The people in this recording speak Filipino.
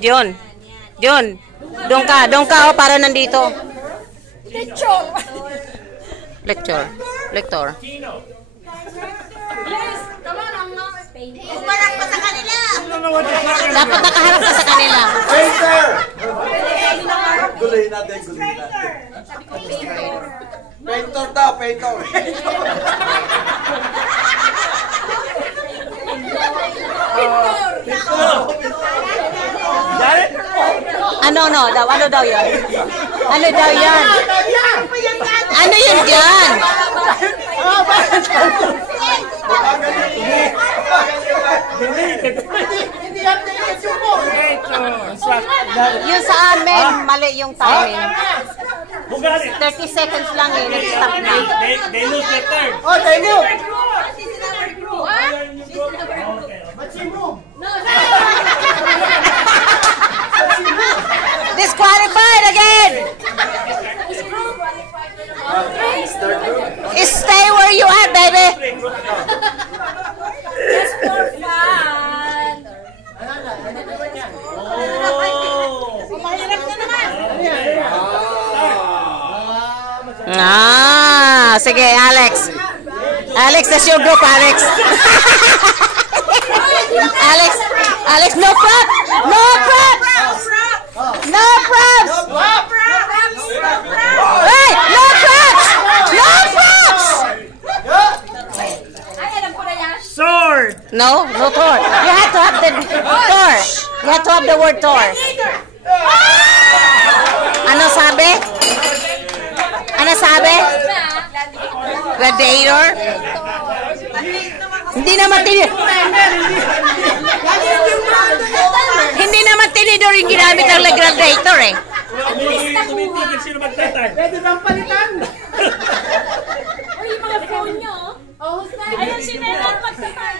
Diyon. Diyon. Doon ka, oh, para nandito. Lecture. Lecture. Lector. Yes, come on, umarap pa sa kanila. Dapat nakaharap ka sa kanila. Painter! Guluhin natin. Painter daw, painter. Ano daw yun? Ano daw yan? Ano yun dyan? Yung sa amin, mali yung timing. 30 seconds lang eh, nag-stop na. They lose their turn. Oh, they move! Disqualified again! Stay where you are, baby! Just for fun. Mahirap na naman. Sige, Alex. Alex, that's your group, Alex. Alex, no props! No props! No props! Hey, no props! No props! Ay, alam ko na yan. Sword! No Tor. You have to have the Tor. You have to have the word Tor. Ano sabi? Ano sabi? Gladiator? Hindi naman Hindi naman tinidor yung ginamit ng gladiator eh. Tumitigil sino magtatay. Pwede bang palitan? Uy, yung mga phone nyo. Oh, ayun si Nelan magsasay.